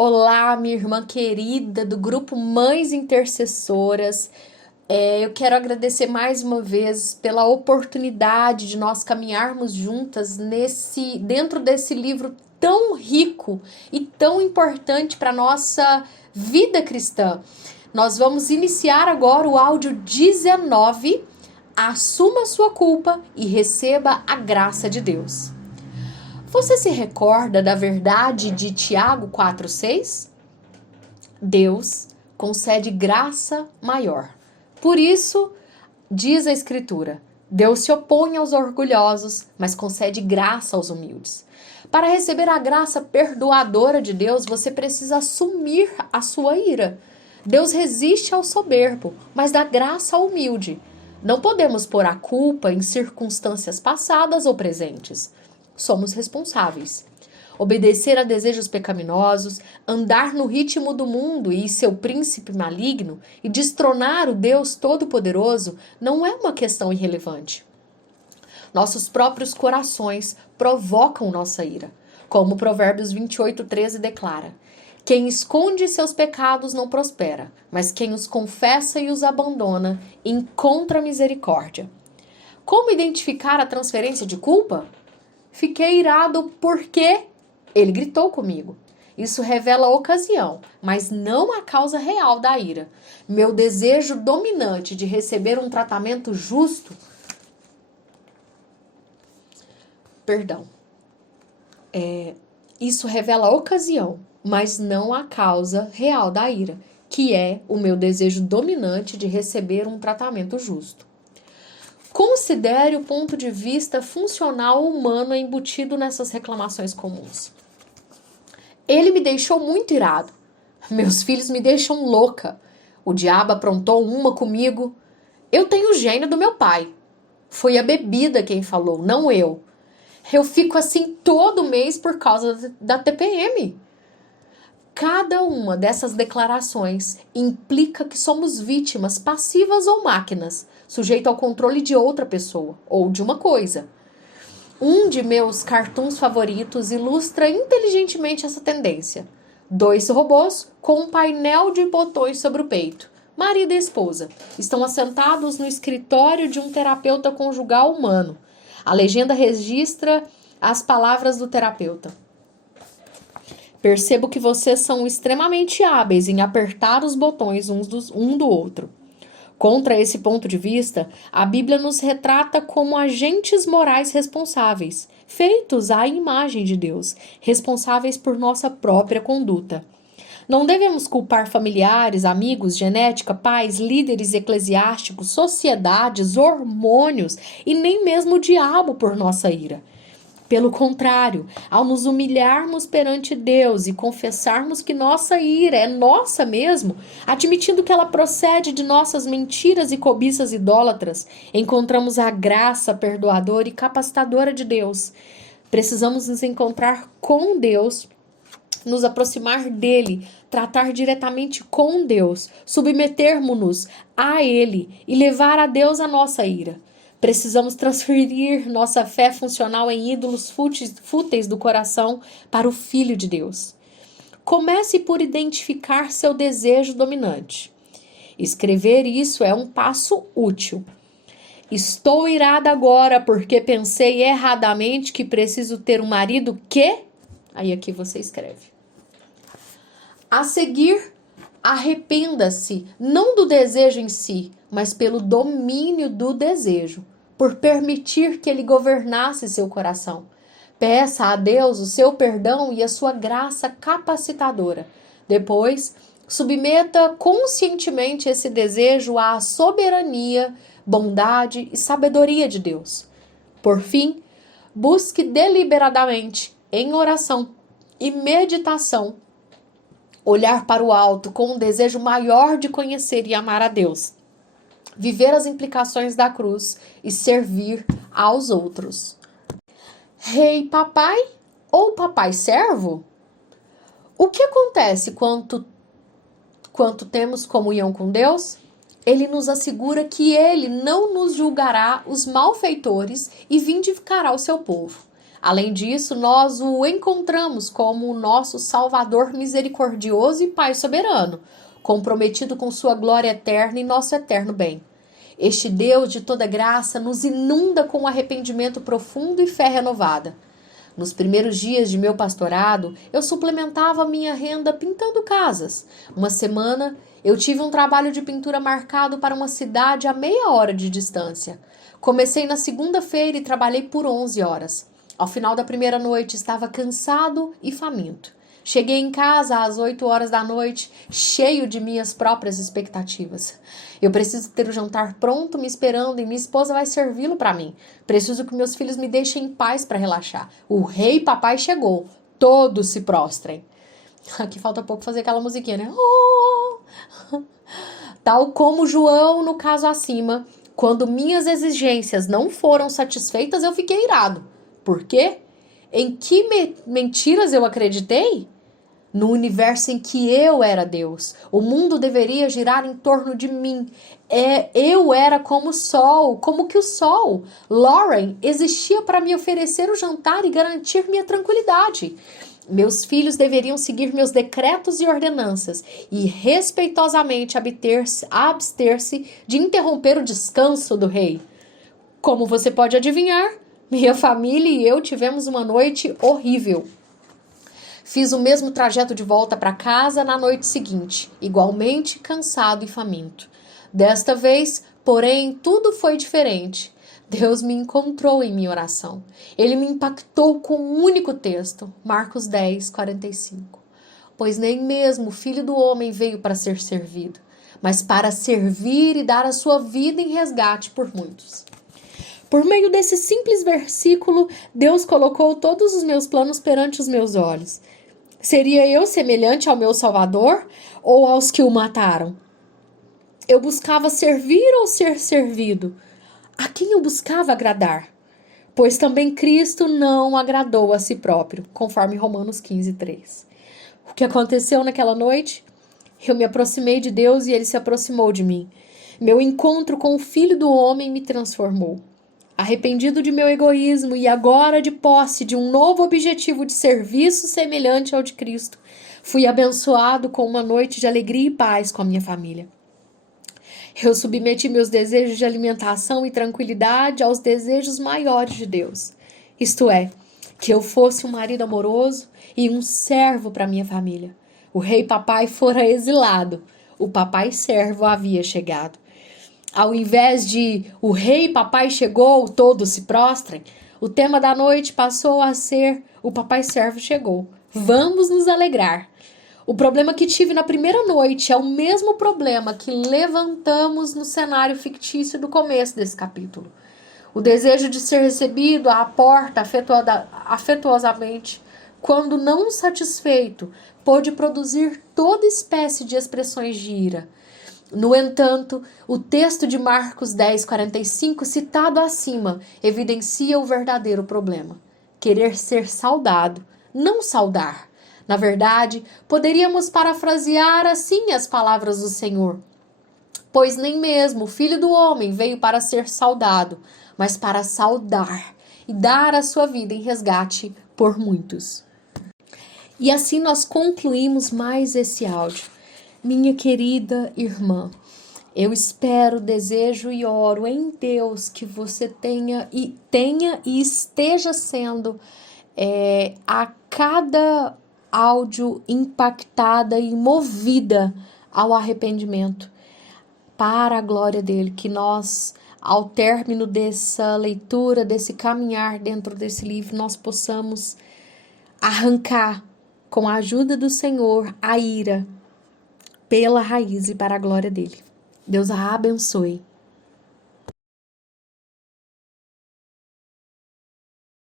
Olá, minha irmã querida do grupo Mães Intercessoras. Eu quero agradecer mais uma vez pela oportunidade de nós caminharmos juntas dentro desse livro tão rico e tão importante para nossa vida cristã. Nós vamos iniciar agora o áudio 19. Assuma sua culpa e receba a graça de Deus. Você se recorda da verdade de Tiago 4,6? Deus concede graça maior. Por isso, diz a Escritura, Deus se opõe aos orgulhosos, mas concede graça aos humildes. Para receber a graça perdoadora de Deus, você precisa assumir a sua ira. Deus resiste ao soberbo, mas dá graça ao humilde. Não podemos pôr a culpa em circunstâncias passadas ou presentes. Somos responsáveis. Obedecer a desejos pecaminosos, andar no ritmo do mundo e seu príncipe maligno e destronar o Deus Todo-Poderoso não é uma questão irrelevante. Nossos próprios corações provocam nossa ira, como Provérbios 28:13 declara: quem esconde seus pecados não prospera, mas quem os confessa e os abandona encontra misericórdia. Como identificar a transferência de culpa? Fiquei irado porque ele gritou comigo. Isso revela a ocasião, mas não a causa real da ira. Meu desejo dominante de receber um tratamento justo. Isso revela a ocasião, mas não a causa real da ira, que é o meu desejo dominante de receber um tratamento justo. Considere o ponto de vista funcional humano embutido nessas reclamações comuns. Ele me deixou muito irado. Meus filhos me deixam louca. O diabo aprontou uma comigo. Eu tenho o gênio do meu pai. Foi a bebida quem falou, não eu. Eu fico assim todo mês por causa da TPM. Cada uma dessas declarações implica que somos vítimas passivas ou máquinas, sujeito ao controle de outra pessoa ou de uma coisa. Um de meus cartoons favoritos ilustra inteligentemente essa tendência. 2 robôs com um painel de botões sobre o peito. Marido e esposa estão assentados no escritório de um terapeuta conjugal humano. A legenda registra as palavras do terapeuta. Percebo que vocês são extremamente hábeis em apertar os botões um do outro. Contra esse ponto de vista, a Bíblia nos retrata como agentes morais responsáveis, feitos à imagem de Deus, responsáveis por nossa própria conduta. Não devemos culpar familiares, amigos, genética, pais, líderes eclesiásticos, sociedades, hormônios e nem mesmo o diabo por nossa ira. Pelo contrário, ao nos humilharmos perante Deus e confessarmos que nossa ira é nossa mesmo, admitindo que ela procede de nossas mentiras e cobiças idólatras, encontramos a graça perdoadora e capacitadora de Deus. Precisamos nos encontrar com Deus, nos aproximar dele, tratar diretamente com Deus, submetermos-nos a ele e levar a Deus a nossa ira. Precisamos transferir nossa fé funcional em ídolos fúteis do coração para o Filho de Deus. Comece por identificar seu desejo dominante. Escrever isso é um passo útil. Estou irada agora porque pensei erradamente que preciso ter um marido que... Aí aqui você escreve. A seguir, arrependa-se, não do desejo em si, mas pelo domínio do desejo, por permitir que ele governasse seu coração. Peça a Deus o seu perdão e a sua graça capacitadora. Depois, submeta conscientemente esse desejo à soberania, bondade e sabedoria de Deus. Por fim, busque deliberadamente, em oração e meditação, olhar para o alto com um desejo maior de conhecer e amar a Deus, viver as implicações da cruz e servir aos outros. Rei papai ou papai servo? O que acontece quando temos comunhão com Deus? Ele nos assegura que ele não nos julgará os malfeitores e vindicará o seu povo. Além disso, nós o encontramos como o nosso Salvador misericordioso e Pai soberano, comprometido com sua glória eterna e nosso eterno bem. Este Deus de toda graça nos inunda com arrependimento profundo e fé renovada. Nos primeiros dias de meu pastorado, eu suplementava minha renda pintando casas. Uma semana, eu tive um trabalho de pintura marcado para uma cidade a meia hora de distância. Comecei na segunda-feira e trabalhei por 11 horas. Ao final da primeira noite, estava cansado e faminto. Cheguei em casa às 8 horas da noite, cheio de minhas próprias expectativas. Eu preciso ter o jantar pronto me esperando e minha esposa vai servi-lo para mim. Preciso que meus filhos me deixem em paz para relaxar. O rei papai chegou. Todos se prostrem. Aqui falta pouco fazer aquela musiquinha, né? Oh! Tal como João no caso acima, quando minhas exigências não foram satisfeitas, eu fiquei irado. Por quê? Em que mentiras eu acreditei? No universo em que eu era Deus. O mundo deveria girar em torno de mim. Eu era como o sol, como que o sol. Lauren existia para me oferecer o jantar e garantir minha tranquilidade. Meus filhos deveriam seguir meus decretos e ordenanças e respeitosamente abster-se de interromper o descanso do rei. Como você pode adivinhar, minha família e eu tivemos uma noite horrível. Fiz o mesmo trajeto de volta para casa na noite seguinte, igualmente cansado e faminto. Desta vez, porém, tudo foi diferente. Deus me encontrou em minha oração. Ele me impactou com um único texto, Marcos 10, 45. Pois nem mesmo o Filho do Homem veio para ser servido, mas para servir e dar a sua vida em resgate por muitos. Por meio desse simples versículo, Deus colocou todos os meus planos perante os meus olhos. Seria eu semelhante ao meu Salvador ou aos que o mataram? Eu buscava servir ou ser servido? A quem eu buscava agradar? Pois também Cristo não agradou a si próprio, conforme Romanos 15, 3. O que aconteceu naquela noite? Eu me aproximei de Deus e Ele se aproximou de mim. Meu encontro com o Filho do Homem me transformou. Arrependido de meu egoísmo e agora de posse de um novo objetivo de serviço semelhante ao de Cristo, fui abençoado com uma noite de alegria e paz com a minha família. Eu submeti meus desejos de alimentação e tranquilidade aos desejos maiores de Deus. Isto é, que eu fosse um marido amoroso e um servo para minha família. O rei papai fora exilado, o papai servo havia chegado. Ao invés de o rei papai chegou, todos se prostrem, o tema da noite passou a ser o papai servo chegou. Vamos nos alegrar. O problema que tive na primeira noite é o mesmo problema que levantamos no cenário fictício do começo desse capítulo. O desejo de ser recebido à porta afetuosamente, quando não satisfeito, pôde produzir toda espécie de expressões de ira. No entanto, o texto de Marcos 10, 45, citado acima, evidencia o verdadeiro problema. Querer ser saudado, não saudar. Na verdade, poderíamos parafrasear assim as palavras do Senhor. Pois nem mesmo o Filho do Homem veio para ser saudado, mas para saudar e dar a sua vida em resgate por muitos. E assim nós concluímos mais esse áudio. Minha querida irmã, eu espero, desejo e oro em Deus que você tenha e esteja sendo a cada áudio impactada e movida ao arrependimento para a glória dele, que nós, ao término dessa leitura, desse caminhar dentro desse livro, nós possamos arrancar com a ajuda do Senhor a ira pela raiz e para a glória dele. Deus a abençoe.